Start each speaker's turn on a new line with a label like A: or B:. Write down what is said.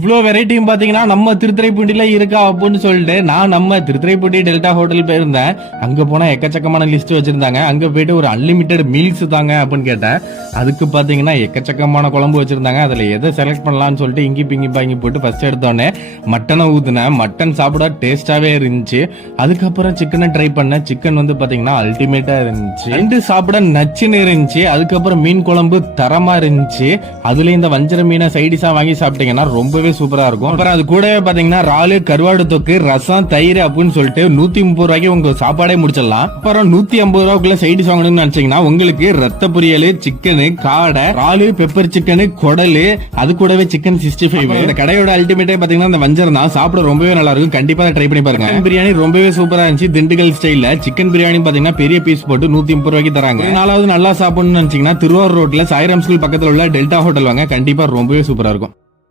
A: இவ்வளோ வெரைட்டியும் பார்த்தீங்கன்னா நம்ம திருத்துறைப்பூண்டியில் இருக்கா அப்படின்னு சொல்லிட்டு நான் நம்ம திருத்துறைப்பூண்டி டெல்டா ஹோட்டல் போயிருந்தேன். அங்கே போனால் எக்கச்சக்கமான லிஸ்ட் வச்சுருந்தாங்க. அங்கே போயிட்டு ஒரு அன்லிமிட்டெட் மீல்ஸ் தாங்க அப்படின்னு கேட்டேன். அதுக்கு பார்த்தீங்கன்னா எக்கச்சக்கமான குழம்பு வச்சுருந்தாங்க. அதில் எதை செலக்ட் பண்ணலாம்னு சொல்லிட்டு இங்கி பிங்கி பாங்கி போட்டு ஃபர்ஸ்ட் எடுத்தோடனே மட்டனை ஊற்றுனேன் மட்டன் சாப்பிட டேஸ்ட்டாகவே இருந்துச்சு. அதுக்கப்புறம் சிக்கனை ட்ரை பண்ணேன். சிக்கன் வந்து பார்த்தீங்கன்னா அல்டிமேட்டாக இருந்துச்சு. ரெண்டு சாப்பிட நச்சுன்னு இருந்துச்சு. அதுக்கப்புறம் மீன் குழம்பு தரமாக இருந்துச்சு. அதுலேயும் இந்த வஞ்சர மீனை சைடிஸாக வாங்கி சாப்பிட்டீங்கன்னா ரொம்பவே சூப்பரா இருக்கும். அப்புறம் அது கூடவே பாத்தீங்கன்னா இறாலு கருவாடு தொக்கு ரசம் தயிர் அப்படின்னு சொல்லிட்டு நூத்தி முப்பது ரூபாய்க்கு உங்க சாப்பாடே முடிச்சிடலாம். அப்புறம் நூத்தி ஐம்பது ரூபாய்க்குள்ள சைடிஷ் வாங்கணும்னு நினைச்சீங்கன்னா உங்களுக்கு ரத்த பொரியல் சிக்கனு காடை இறாலு பெப்பர் சிக்கனு குடலு அது கூடவே சிக்கன் சிக்ஸ்டி ஃபைவ் இந்த கடையோட அல்டிமேட்டே பாத்தீங்கன்னா இந்த வஞ்சரம் தான். சாப்பிட ரொம்பவே நல்லா இருக்கும். கண்டிப்பா ட்ரை பண்ணி பாருங்க. பிரியாணி ரொம்பவே சூப்பரா இருந்துச்சு. திண்டுக்கல் ஸ்டைல்ல சிக்கன் பிரியாணி பாத்தீங்கன்னா பெரிய பீஸ் போட்டு நூத்தி முப்பது ரூபாய்க்கு தராங்க. நாலாவது நல்லா சாப்பிடணும்னு நினைச்சீங்கன்னா திருவாரூர் ரோட்ல சாய்ராம் ஸ்கூல் பக்கத்துல உள்ள டெல்டா ஹோட்டல் வாங்க. கண்டிப்பா ரொம்பவே சூப்பரா இருக்கும்.